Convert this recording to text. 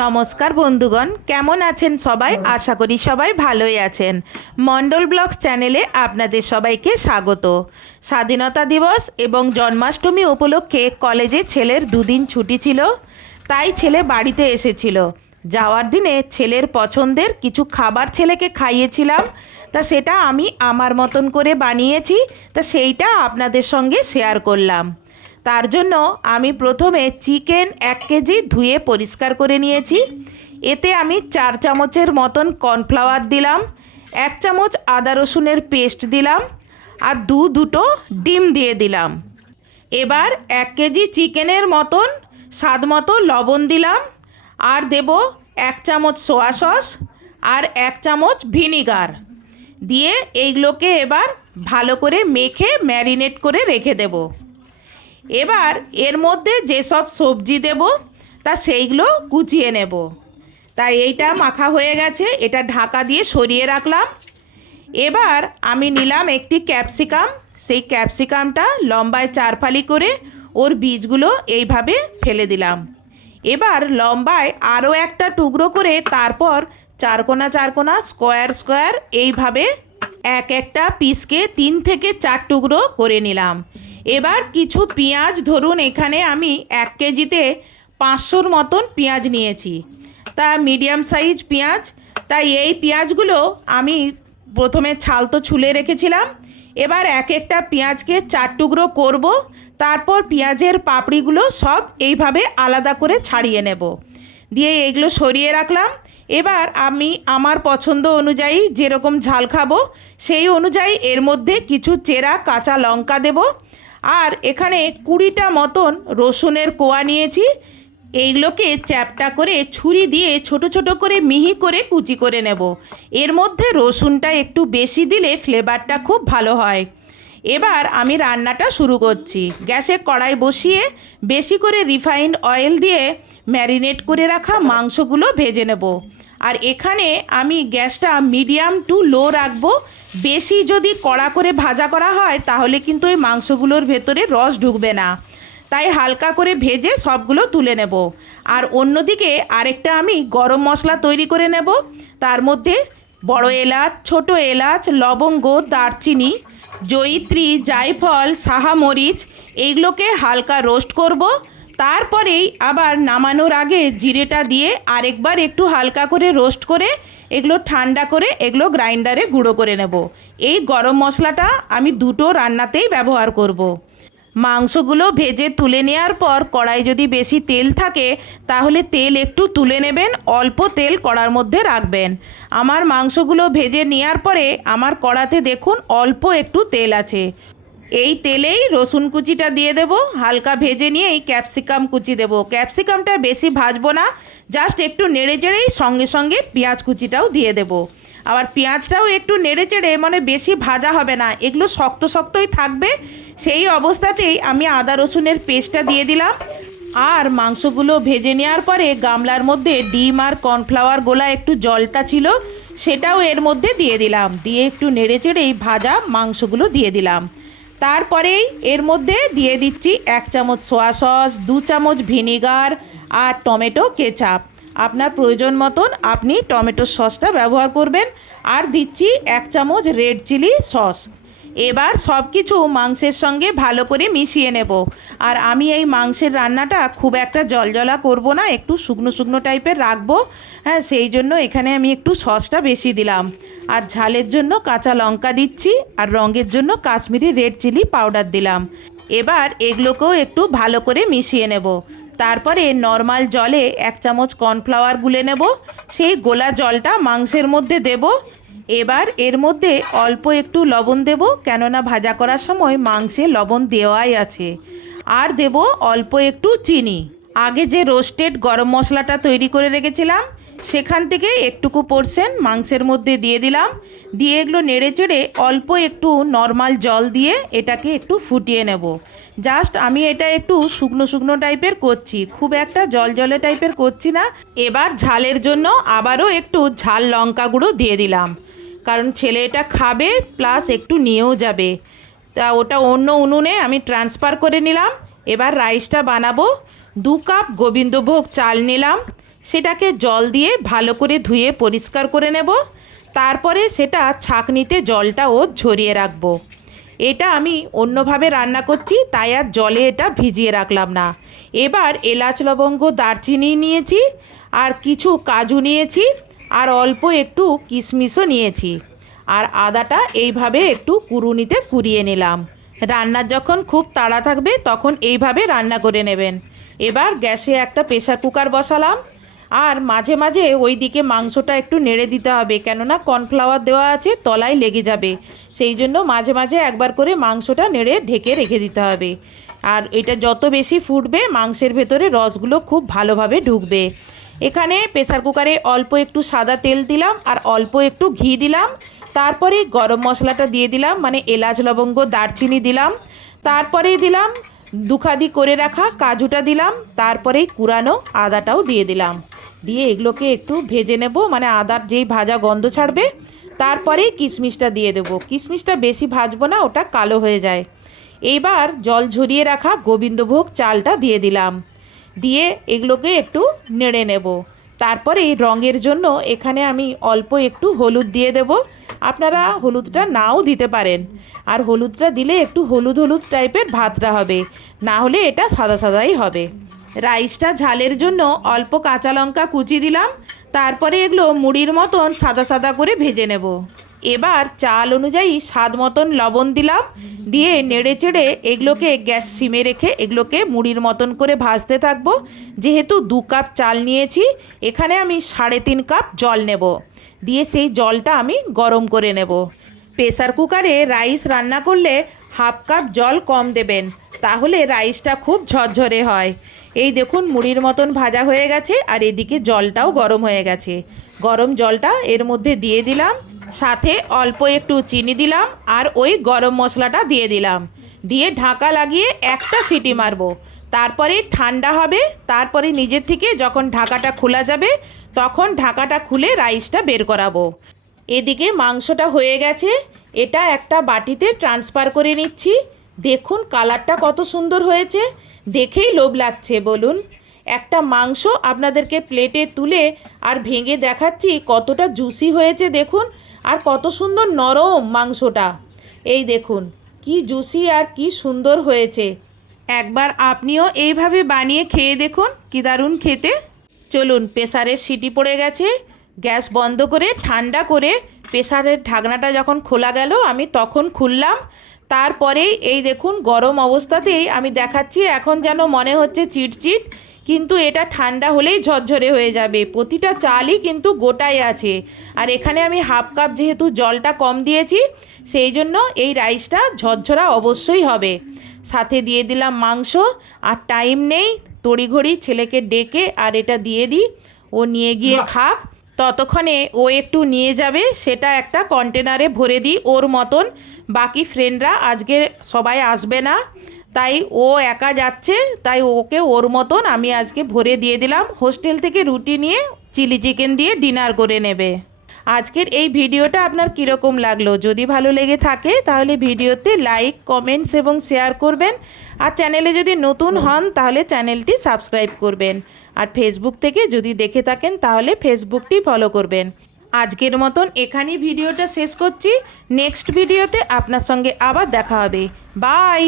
নমস্কার বন্ধুগণ কেমন আছেন সবাই? আশা করি সবাই ভালোই আছেন। মন্ডল ব্লগস চ্যানেলে আপনাদের সবাইকে স্বাগত। স্বাধীনতা দিবস এবং জন্মাষ্টমী উপলক্ষে কলেজে ছেলের দুদিন ছুটি ছিল তাই ছেলে বাড়িতে এসেছিল। যাওয়ার দিনে ছেলের পছন্দের কিছু খাবার ছেলেকে খাইয়েছিলাম তা সেটা আমি আমার মতন করে বানিয়েছি তা সেইটা আপনাদের সঙ্গে শেয়ার করলাম। তার জন্য আমি প্রথমে চিকেন এক কেজি ধুয়ে পরিষ্কার করে নিয়েছি। এতে আমি চার চামচের মতন কর্নফ্লাওয়ার দিলাম, এক চামচ আদা রসুনের পেস্ট দিলাম আর দু দুটো ডিম দিয়ে দিলাম। এবার এক কেজি চিকেনের মতন স্বাদ মতো লবণ দিলাম আর দেব এক চামচ সোয়া সস আর এক চামচ ভিনিগার। দিয়ে এইগুলোকে এবার ভালো করে মেখে ম্যারিনেট করে রেখে দেবো। এবার এর মধ্যে যেসব সবজি দেব, তা সেইগুলো কুচিয়ে নেব। তাই এইটা মাখা হয়ে গেছে, এটা ঢাকা দিয়ে সরিয়ে রাখলাম। এবার আমি নিলাম একটি ক্যাপসিকাম, সেই ক্যাপসিকামটা লম্বায় চার ফালি করে ওর বীজগুলো এইভাবে ফেলে দিলাম। এবার লম্বায় আরও একটা টুকরো করে তারপর চারকোনা চারকোনা স্কোয়ার স্কোয়ার এইভাবে এক একটা পিসকে তিন থেকে চার টুকরো করে নিলাম। এবার কিছু পেঁয়াজ ধরুন, এখানে আমি এক কেজিতে পাঁচশোর মতন পেঁয়াজ নিয়েছি। তা মিডিয়াম সাইজ পেঁয়াজ। তাই এই পেঁয়াজগুলো আমি প্রথমে ছাল তো ছুলে রেখেছিলাম। এবার এক একটা পেঁয়াজকে চার টুকরো করব। তারপর পেঁয়াজের পাপড়িগুলো সব এইভাবে আলাদা করে ছাড়িয়ে নেব। দিয়ে এগুলো সরিয়ে রাখলাম। এবার আমি আমার পছন্দ অনুযায়ী যেরকম ঝাল খাব, সেই অনুযায়ী এর মধ্যে কিছু চেরা কাঁচা লঙ্কা দেব। আর এখানে কুড়িটা মতন রসুনের কোয়া নিয়েছি। এইগুলোকে চ্যাপটা করে ছুরি দিয়ে ছোট ছোট করে মিহি করে কুচি করে নেব। এর মধ্যে রসুনটা একটু বেশি দিলে ফ্লেভারটা খুব ভালো হয়। এবার আমি রান্নাটা শুরু করছি। গ্যাসে কড়াই বসিয়ে বেশি করে রিফাইন্ড অয়েল দিয়ে ম্যারিনেট করে রাখা মাংসগুলো ভেজে নেব। আর এখানে আমি গ্যাসটা মিডিয়াম টু লো রাখব। বেশি যদি কড়া করে ভাজা করা হয়, তাহলে কিন্তু ওই মাংসগুলোর ভেতরে রস ঢুকবে না। তাই হালকা করে ভেজে সবগুলো তুলে নেব। আর অন্যদিকে আরেকটা আমি গরম মশলা তৈরি করে নেব। তার মধ্যে বড় এলাচ, ছোট এলাচ, লবঙ্গ, দারচিনি, জয়িত্রী, জায়ফল, সাহা মরিচ, এইগুলোকে হালকা রোস্ট করব। তারপরেই আবার নামানোর আগে জিরেটা দিয়ে আরেকবার একটু হালকা করে রোস্ট করে এগুলো ঠান্ডা করে এগুলো গ্রাইন্ডারে গুঁড়ো করে নেব। এই গরম মশলাটা আমি দুটো রান্নাতেই ব্যবহার করব। মাংসগুলো ভেজে তুলে নেওয়ার পর কড়াই যদি বেশি তেল থাকে, তাহলে তেল একটু তুলে নেবেন, অল্প তেল কড়ার মধ্যে রাখবেন। আমার মাংসগুলো ভেজে নেওয়ার পরে আমার কড়াতে দেখুন অল্প একটু তেল আছে। এই তেলেই রসুন কুচিটা দিয়ে দেব, হালকা ভেজে নিয়ে এই ক্যাপসিকাম কুচি দেব। ক্যাপসিকামটা বেশি ভাজবো না, জাস্ট একটু নেড়ে চেড়েই সঙ্গে সঙ্গে পেঁয়াজ কুচিটাও দিয়ে দেব। আবার পেঁয়াজটাও একটু নেড়ে চেড়ে মানে বেশি ভাজা হবে না, এগুলো শক্ত শক্তই থাকবে, সেই অবস্থাতেই আমি আদা রসুনের পেস্টটা দিয়ে দিলাম। আর মাংসগুলো ভেজে নেওয়ার পরে গামলার মধ্যে ডিম আর কর্নফ্লাওয়ার গোলা একটু জলটা ছিল, সেটাও এর মধ্যে দিয়ে দিলাম। দিয়ে একটু নেড়ে চেড়েই ভাজা মাংসগুলো দিয়ে দিলাম। তারপরেই এর মধ্যে দিয়ে দিচ্ছি এক চামচ সোয়া সস দু চামচ ভিনিগার আর টমেটো কেচাপ আপনার প্রয়োজন মতন আপনি টমেটোর সসটা ব্যবহার করবেন। আর দিচ্ছি এক চামচ রেড চিলি সস এবার সব কিছু মাংসের সঙ্গে ভালো করে মিশিয়ে নেব। আর আমি এই মাংসের রান্নাটা খুব একটা জলজলা করব না, একটু শুকনো শুকনো টাইপের রাখব। হ্যাঁ সেই জন্য এখানে আমি একটু সসটা বেশি দিলাম। আর ঝালের জন্য কাঁচা লঙ্কা দিচ্ছি, আর রঙের জন্য কাশ্মীরি রেড চিলি পাউডার দিলাম। এবার এগুলোকেও একটু ভালো করে মিশিয়ে নেব। তারপরে নর্মাল জলে এক চামচ কর্নফ্লাওয়ার গুলে নেব। সেই গোলা জলটা মাংসের মধ্যে দেব। এবার এর মধ্যে অল্প একটু লবণ দেব, কেননা ভাজা করার সময় মাংসে লবণ দেওয়াই আছে। আর দেব অল্প একটু চিনি। আগে যে রোস্টেড গরম মশলাটা তৈরি করে রেখেছিলাম, সেখান থেকে একটুকু পোর্শন মাংসের মধ্যে দিয়ে দিলাম। দিয়ে এগুলো নেড়ে চেড়ে অল্প একটু নর্মাল জল দিয়ে এটাকে একটু ফুটিয়ে নেব। জাস্ট আমি এটা একটু শুকনো শুকনো টাইপের করছি, খুব একটা জল জলে টাইপের করছি না। এবার ঝালের জন্য আবারও একটু ঝাল লঙ্কা গুঁড়ো দিয়ে দিলাম। কারণ ছেলে এটা খাবে প্লাস একটু নিয়েও যাবে। তা ওটা অন্য উনুনে আমি ট্রান্সফার করে নিলাম, এবার রাইসটা বানাবো, দু কাপ গোবিন্দভোগ চাল নিলাম, সেটাকে জল দিয়ে ভালো করে ধুয়ে পরিষ্কার করে নেব, তারপরে সেটা ছাঁকনিতে জলটাও ঝরিয়ে রাখব। এটা আমি অন্যভাবে রান্না করছি, তাই আর জলে এটা ভিজিয়ে রাখলাম না। এবার এলাচ, লবঙ্গ, দারচিনি নিয়েছি, আর কিছু কাজু নিয়েছি আর অল্প একটু কিশমিশও নিয়েছি। আর আদাটা এইভাবে একটু কুরুনিতে কুড়িয়ে নিলাম। রান্নার যখন খুব তাড়া থাকবে, তখন এইভাবে রান্না করে নেবেন। এবার গ্যাসে একটা প্রেসার কুকার বসালাম। আর মাঝে মাঝে ওই দিকে মাংসটা একটু নেড়ে দিতে হবে, কেননা কর্নফ্লাওয়ার দেওয়া আছে, তলায় লেগে যাবে। সেই জন্য মাঝে মাঝে একবার করে মাংসটা নেড়ে ঢেকে রেখে দিতে হবে। আর এটা যত বেশি ফুটবে, মাংসের ভেতরে রসগুলো খুব ভালোভাবে ঢুকবে। এখানে প্রেসার কুকারে অল্প একটু সাদা তেল দিলাম আর অল্প একটু ঘি দিলাম। তারপরে গরম মশলাটা দিয়ে দিলাম মানে এলাচ, লবঙ্গ, দারচিনি দিলাম। তারপরেই দিলাম দুখাদি করে রাখা কাজুটা দিলাম তারপরেই কুড়ানো আদাটাও দিয়ে দিলাম। দিয়ে এগুলোকে একটু ভেজে নেব মানে আদার যেই ভাজা গন্ধ ছাড়বে তারপরেই কিশমিশটা দিয়ে দেবো। কিশমিশটা বেশি ভাজবো না, ওটা কালো হয়ে যায়। এইবার জল ঝরিয়ে রাখা গোবিন্দভোগ চালটা দিয়ে দিলাম। দিয়ে এগুলোকে একটু নেড়ে নেব। তারপরে রঙের জন্য এখানে আমি অল্প একটু হলুদ দিয়ে দেব। আপনারা হলুদটা নাও দিতে পারেন। আর হলুদটা দিলে একটু হলুদ হলুদ টাইপের ভাতটা হবে। না হলে এটা সাদা সাদাই হবে। রাইসটা ঝালের জন্য অল্প কাঁচা লঙ্কা কুচি দিলাম। তারপরে এগুলো মুড়ির মতন সাদা সাদা করে ভেজে নেব। এবার চাল অনুযায়ী স্বাদ মতন লবণ দিলাম, দিয়ে নেড়ে চেড়ে এগুলোকে গ্যাস সিমে রেখে এগুলোকে মুড়ির মতন করে ভাজতে থাকব। যেহেতু দু কাপ চাল নিয়েছি, এখানে আমি সাড়ে তিন কাপ জল নেব। দিয়ে সেই জলটা আমি গরম করে নেব। প্রেসার কুকারে রাইস রান্না করলে হাফ কাপ জল কম দেবেন, তাহলে রাইসটা খুব ঝরঝরে হয়। এই দেখুন মুড়ির মতন ভাজা হয়ে গেছে, আর এদিকে জলটাও গরম হয়ে গেছে। গরম জলটা এর মধ্যে দিয়ে দিলাম সাথে অল্প একটু চিনি দিলাম আর ওই গরম মশলাটা দিয়ে দিলাম। দিয়ে ঢাকা লাগিয়ে একটা সিটি মারবো। তারপরে ঠান্ডা হবে, তারপরে নিজের থেকে যখন ঢাকাটা খোলা যাবে, তখন ঢাকাটা খুলে রাইসটা বের করাবো। এদিকে মাংসটা হয়ে গেছে। এটা একটা বাটিতে ট্রান্সফার করে নিচ্ছি। দেখুন কালারটা কত সুন্দর হয়েছে। দেখেই লোভ লাগছে, বলুন। একটা মাংস আপনাদেরকে প্লেটে তুলে আর ভেঙে দেখাচ্ছি কতটা জুসি হয়েছে, দেখুন। আর কত সুন্দর নরম মাংসটা। এই দেখুন, কি জুসি আর কি সুন্দর হয়েছে। একবার আপনিও এইভাবে বানিয়ে খেয়ে দেখুন, কি দারুণ খেতে। চলুন, প্রেসারের সিটি পড়ে গেছে। গ্যাস বন্ধ করে, ঠান্ডা করে, প্রেসারের ঢাকনাটা যখন খোলা গেল, আমি তখন খুললাম। তারপরেই এই দেখুন, গরম অবস্থাতেই আমি দেখাচ্ছি, এখন যেন মনে হচ্ছে চিটচিট। কিন্তু এটা ঠান্ডা হলেই ঝরঝরে হয়ে যাবে। প্রতিটা চালই কিন্তু গোটাই আছে। আর এখানে আমি হাফ কাপ যেহেতু জলটা কম দিয়েছি সেই জন্য এই রাইসটা ঝরঝরা অবশ্যই হবে। সাথে দিয়ে দিলাম মাংস আর টাইম নেই। তড়িঘড়ি ছেলেকে ডেকে আর এটা দিয়ে দিই। ও নিয়ে গিয়ে খাক। ততক্ষণে ও একটু নিয়ে যাবে সেটা একটা কন্টেনারে ভরে দিই ওর মতন। বাকি ফ্রেন্ডরা আজকে সবাই আসবে না। তাই ও একা যাচ্ছে, তাই ওকে ওর মতন আমি আজকে ভরে দিয়ে দিলাম। হোস্টেল থেকে রুটি নিয়ে চিলি চিকেন দিয়ে ডিনার করে নেবে। আজকের এই ভিডিওটা আপনার কীরকম লাগল? যদি ভালো লেগে থাকে, তাহলে ভিডিওতে লাইক, কমেন্টস এবং শেয়ার করবেন। আর চ্যানেলে যদি নতুন হন, তাহলে চ্যানেলটি সাবস্ক্রাইব করবেন। আর ফেসবুক থেকে যদি দেখে থাকেন, তাহলে ফেসবুকটি ফলো করবেন। আজকের মতন এখানেই ভিডিওটা শেষ করছি। নেক্সট ভিডিওতে আপনার সঙ্গে আবার দেখা হবে। বাই!